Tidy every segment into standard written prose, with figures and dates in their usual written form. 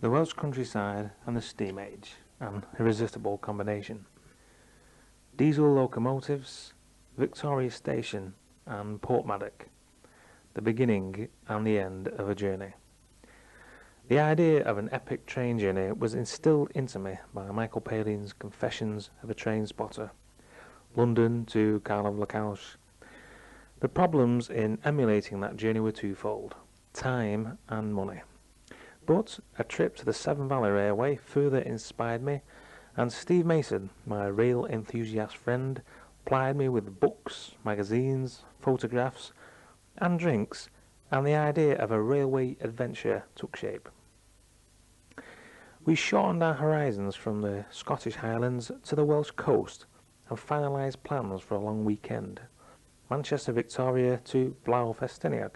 The Welsh countryside and the steam age, an irresistible combination. Diesel locomotives, Victoria Station and Porthmadog, the beginning and the end of a journey. The idea of an epic train journey was instilled into me by Michael Palin's Confessions of a Train Spotter, London to Cardiff-Lacouche. The problems in emulating that journey were twofold: time and money. But a trip to the Severn Valley Railway further inspired me, and Steve Mason, my rail enthusiast friend, plied me with books, magazines, photographs and drinks, and the idea of a railway adventure took shape. We shortened our horizons from the Scottish Highlands to the Welsh coast and finalised plans for a long weekend. Manchester Victoria to Ffestiniog,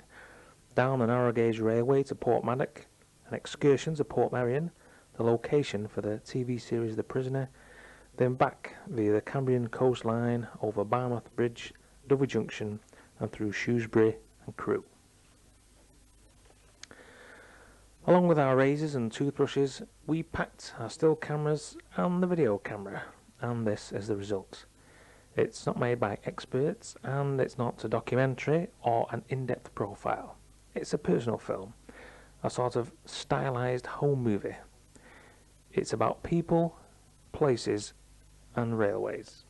down the narrow gauge railway to Portmerion, an excursion to Portmerion, the location for the TV series The Prisoner, then back via the Cambrian coastline over Barmouth Bridge, Dovey Junction and through Shrewsbury and Crewe. Along with our razors and toothbrushes, we packed our still cameras and the video camera, and this is the result. It's not made by experts, and it's not a documentary or an in-depth profile. It's a personal film, a sort of stylized home movie. It's about people, places and railways.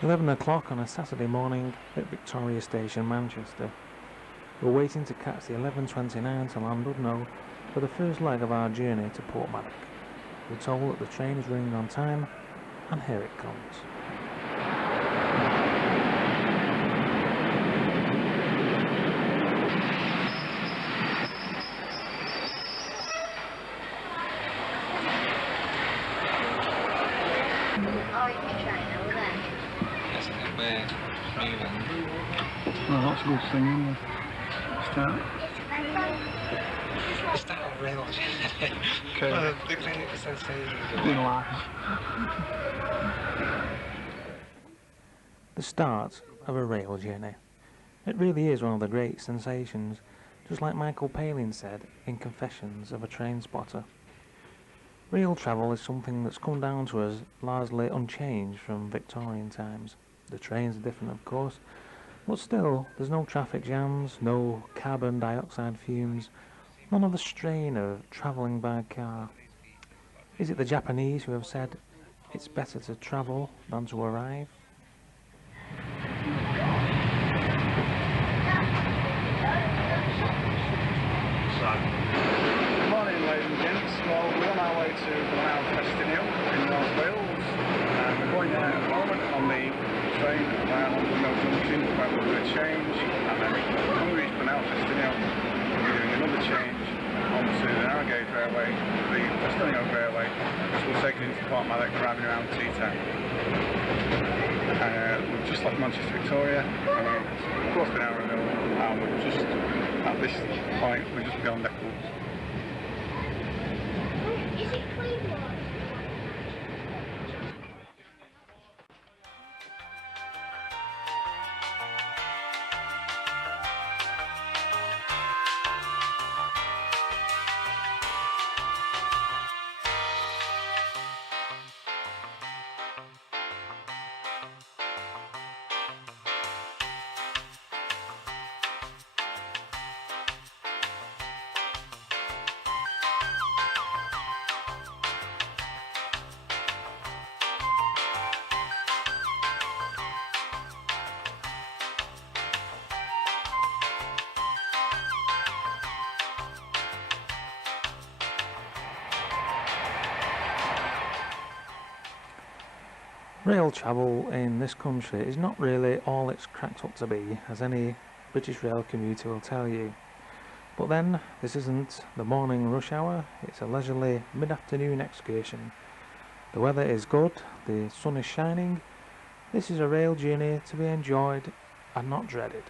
$11 on a Saturday morning at Victoria Station, Manchester. We're waiting to catch the 11:29 to Llandudno for the first leg of our journey to Portmerion. We're told that the train is running on time, and here it comes. Well, that's a good thing, isn't it? Start of rail journey. Okay. Well, the thing is sensation. In life. The start of a rail journey. It really is one of the great sensations, just like Michael Palin said in Confessions of a Train Spotter. Rail travel is something that's come down to us largely unchanged from Victorian times. The trains are different, of course, but still, there's no traffic jams, no carbon dioxide fumes, none of the strain of travelling by car. Is it the Japanese who have said, It's better to travel than to arrive. Good morning, ladies and gents. Well, we're on our way to Ffestiniog in North Wales. We're going down at the moment on the train around Porthmadog Junction where we'll do a change, and then when we reach Ffestiniog we'll be doing another change onto the narrow gauge railway, the Ffestiniog railway, which will take us into Portmerion, arriving around tea time. We've just left Manchester Victoria, we've crossed the narrow mill, and we're just at this point we're just beyond Eccles. Is it clean water? Rail travel in this country is not really all it's cracked up to be, as any British rail commuter will tell you. But then, this isn't the morning rush hour, it's a leisurely mid-afternoon excursion. The weather is good, the sun is shining. This is a rail journey to be enjoyed and not dreaded.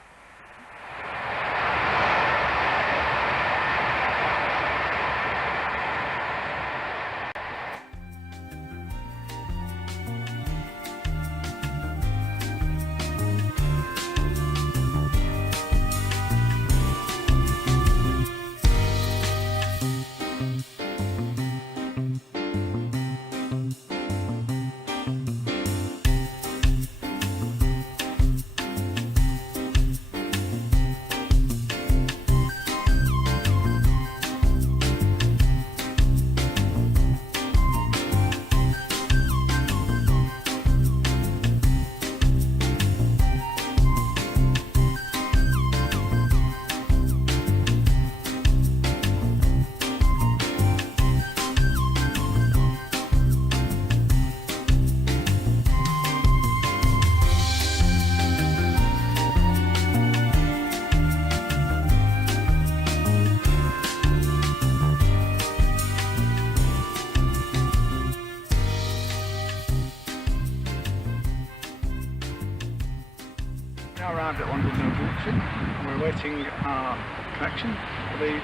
Now arrived at Porthmadog Junction, and we're awaiting our connection for the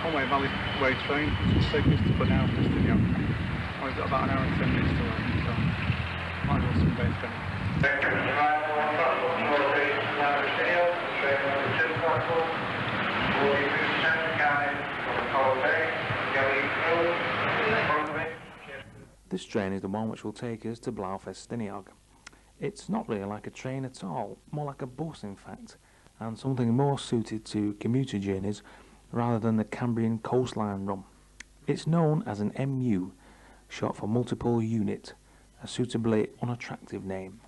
Conway Valley Way train, which will take us to Ffestiniog. We've got about an hour and 10 minutes to wait, so might as well some base going. This train is the one which will take us to Ffestiniog. It's not really like a train at all, more like a bus in fact, and something more suited to commuter journeys rather than the Cambrian coastline run. It's known as an MU, short for multiple unit, a suitably unattractive name.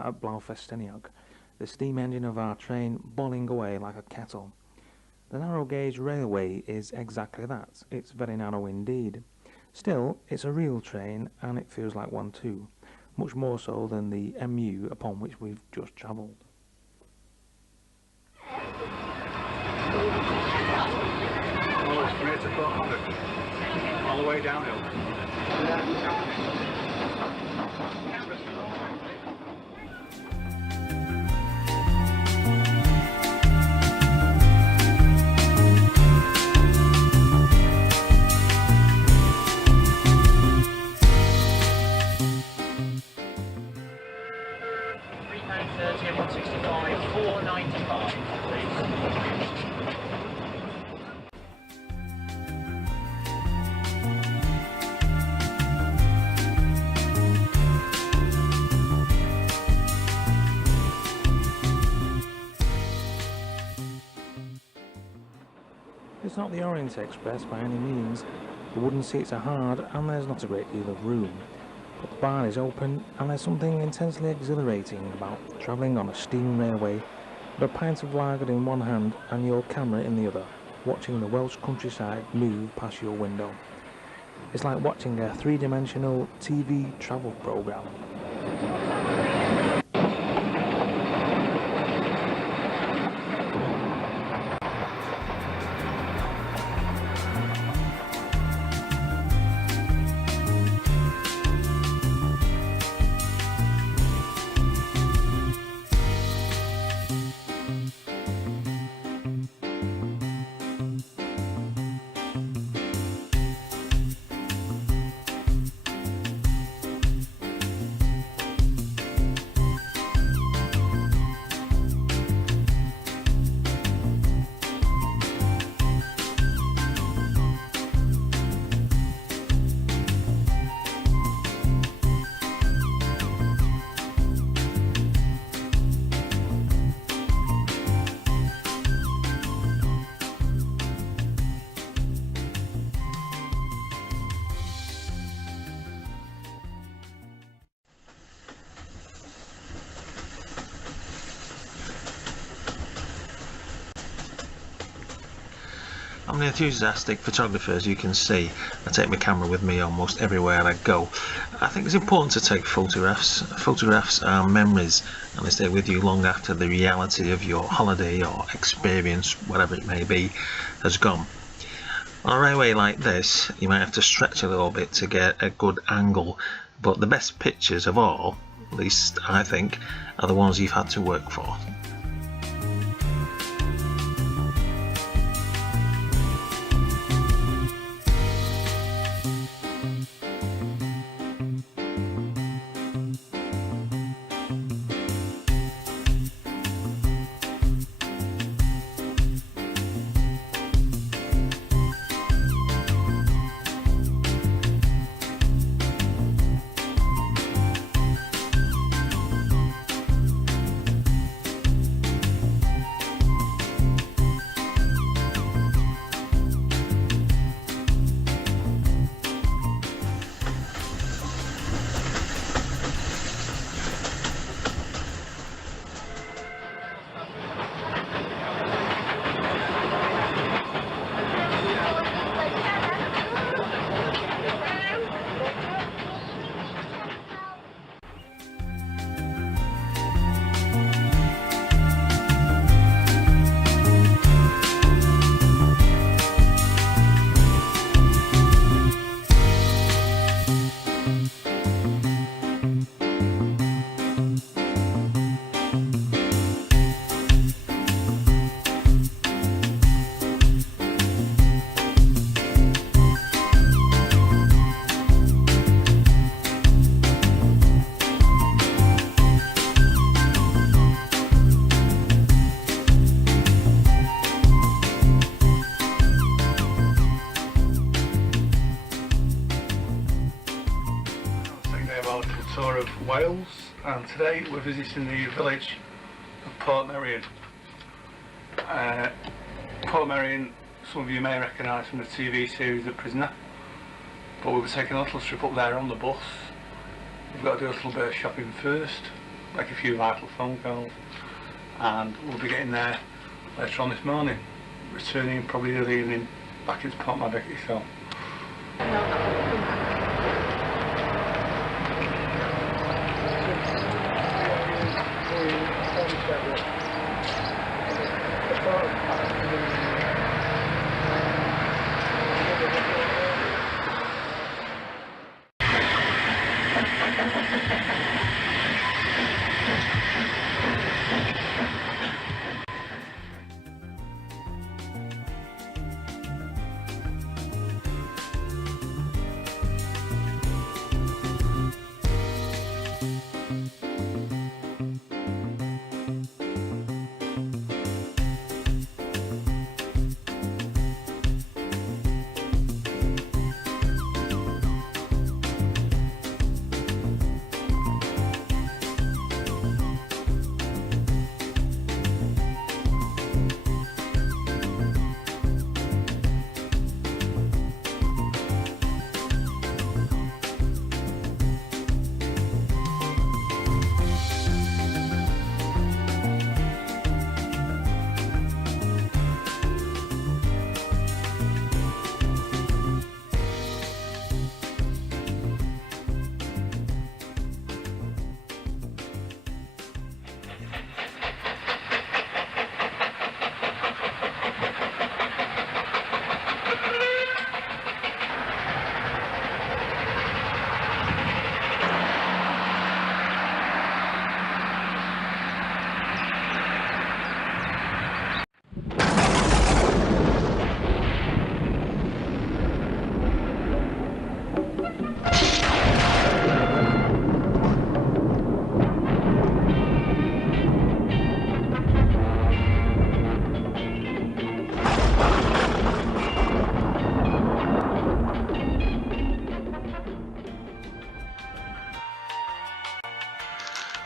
start at Ffestiniog, the steam engine of our train boiling away like a kettle. The narrow gauge railway is exactly that. It's very narrow indeed. Still, it's a real train, and it feels like one too, much more so than the MU upon which we've just travelled. Oh, it's from here to Porthmadog, all the way downhill. £3.30 and 165, £4.95, please. It's not the Orient Express by any means. The wooden seats are hard and there's not a great deal of room. But the bar is open and there's something intensely exhilarating about travelling on a steam railway with a pint of lager in one hand and your camera in the other, watching the Welsh countryside move past your window. It's like watching a three-dimensional TV travel programme. I'm an enthusiastic photographer, as you can see. I take my camera with me almost everywhere I go. I think it's important to take photographs. Photographs are memories, and they stay with you long after the reality of your holiday or experience, whatever it may be, has gone. On a railway like this, you might have to stretch a little bit to get a good angle, but the best pictures of all, at least I think, are the ones you've had to work for. Tour of Wales, and today we're visiting the village of Portmerion. Portmerion, some of you may recognise from the TV series The Prisoner, but we'll be taking a little trip up there on the bus. We've got to do a little bit of shopping first, make a few vital phone calls, and we'll be getting there later on this morning, returning probably this evening back into Portmerion itself.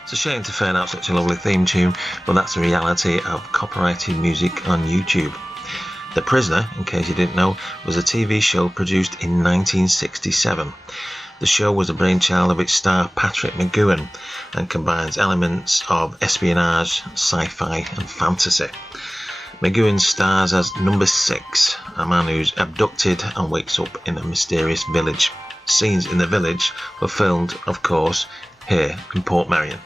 It's a shame to fade out such a lovely theme tune, but that's the reality of copyrighted music on YouTube. The Prisoner, in case you didn't know, was a TV show produced in 1967. The show was a brainchild of its star Patrick McGoohan and combines elements of espionage, sci-fi and fantasy. McGoohan stars as Number 6, a man who's abducted and wakes up in a mysterious village. Scenes in the village were filmed, of course, here in Portmerion.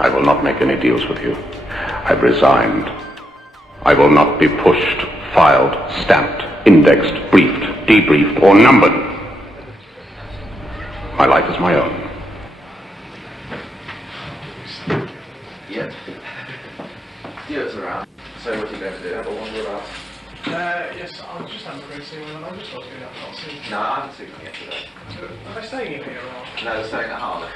I will not make any deals with you. I've resigned. I will not be pushed, filed, stamped, indexed, briefed, debriefed, or numbered. My life is my own. Yep. Stuart's around. So what are you going to do? Have a wander about? Yes, I was just having a go see one of the notice I was going to have. I can't see. No, I haven't seen them yet today. Are they staying in here or? No, they're staying at Harley.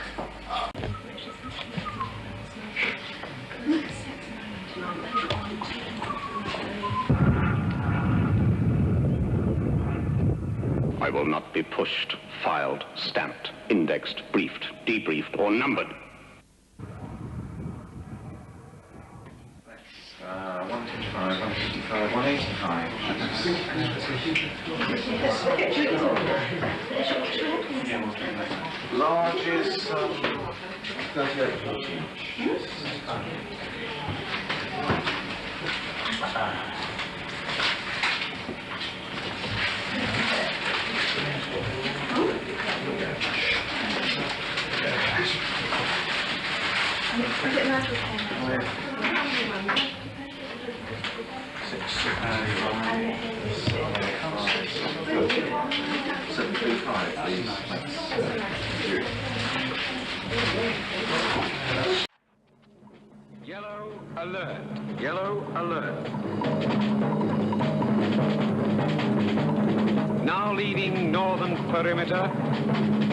I will not be pushed, filed, stamped, indexed, briefed, debriefed, or numbered. 155, 155, 185. Large is 38.14. Yellow alert. Yellow alert. Now leaving northern perimeter,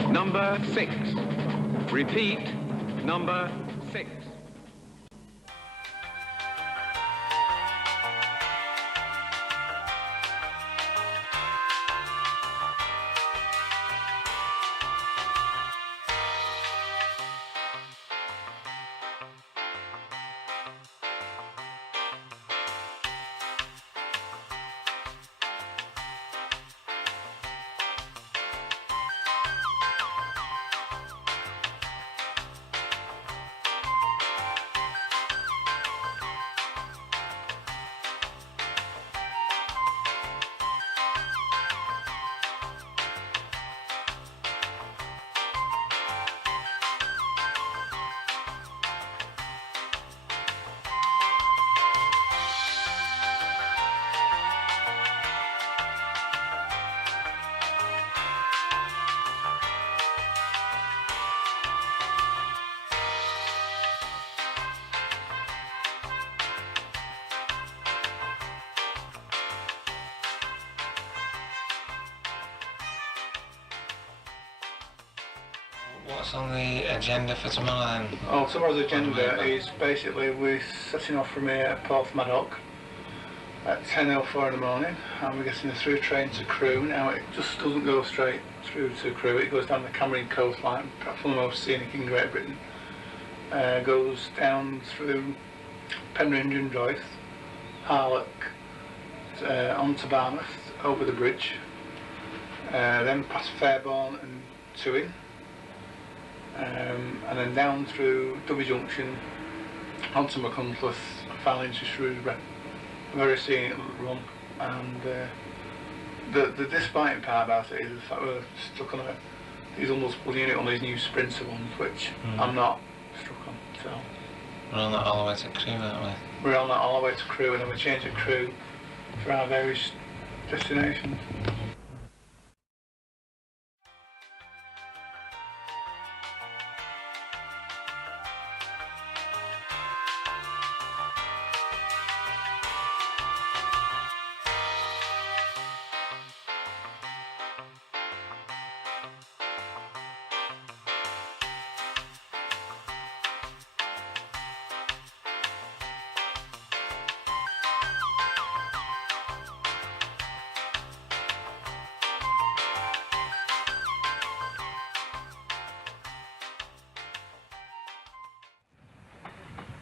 number 6. Repeat, number 6. What's on the agenda for tomorrow then? Well, tomorrow's agenda is basically we're setting off from here at Porthmadog at 10:04 in the morning, and we're getting a through train to Crewe. Now it just doesn't go straight through to Crewe, it goes down the Cambrian coastline, perhaps one of the most scenic in Great Britain. Goes down through Portmerion and Joyce, Harlock, onto Barmouth, over the bridge, then past Fairbourne and Tewin, and then down through Dubby Junction, onto Machuntleth, and finally into Shrewsbury. A very scenic run, and the disappointing part about it is the fact we're stuck on these multiple unit on these new Sprinter ones, which I'm not struck on. So we're on that all the way to Crewe, aren't we? We're on that all the way to Crewe, and then we change at Crewe for our various destinations.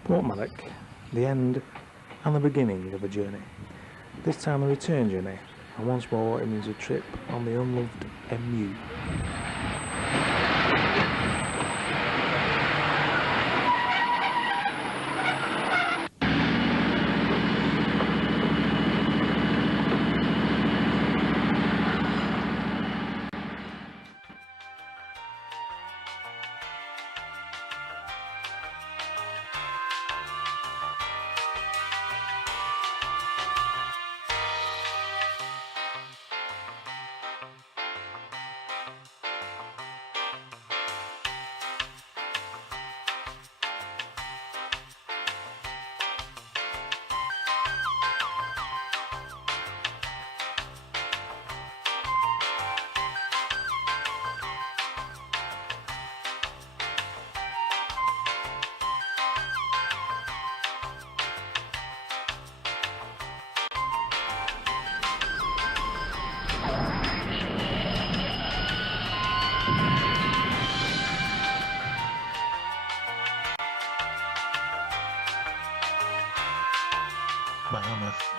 Portmerion, the end and the beginning of a journey. This time a return journey, and once more it means a trip on the unloved MU. Barmouth.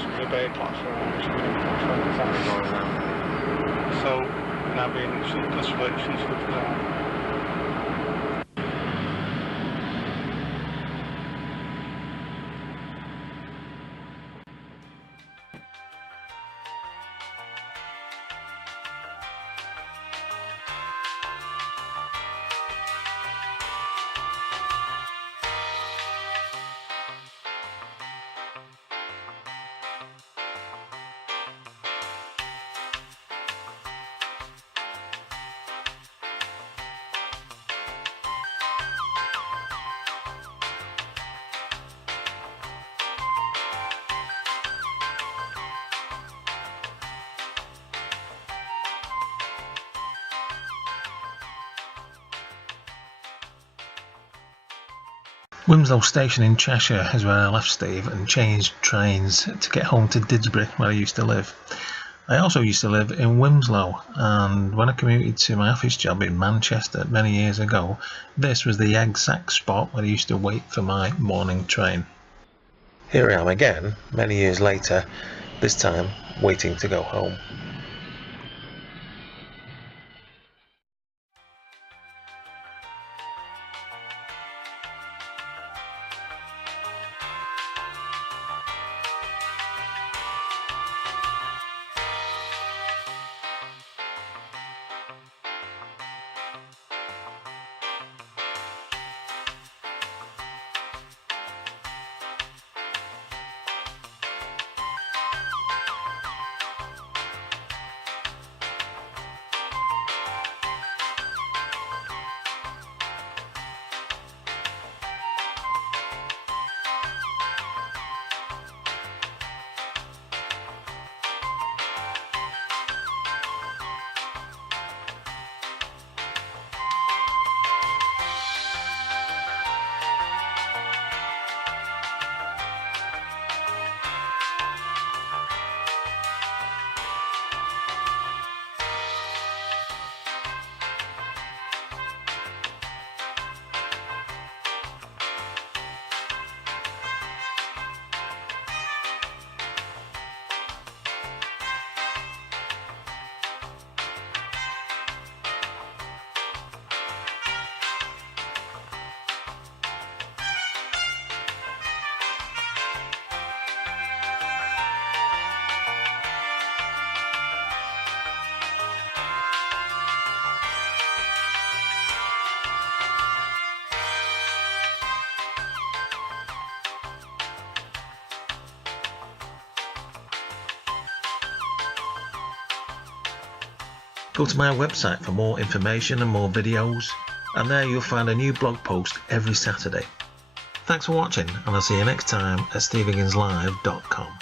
the bay class so now being classifications for that. Wimslow Station in Cheshire is where I left Steve and changed trains to get home to Didsbury, where I used to live. I also used to live in Wimslow, and when I commuted to my office job in Manchester many years ago, this was the exact spot where I used to wait for my morning train. Here I am again, many years later, this time waiting to go home. Go to my website for more information and more videos, and there you'll find a new blog post every Saturday. Thanks for watching, and I'll see you next time at stevehigginslive.com.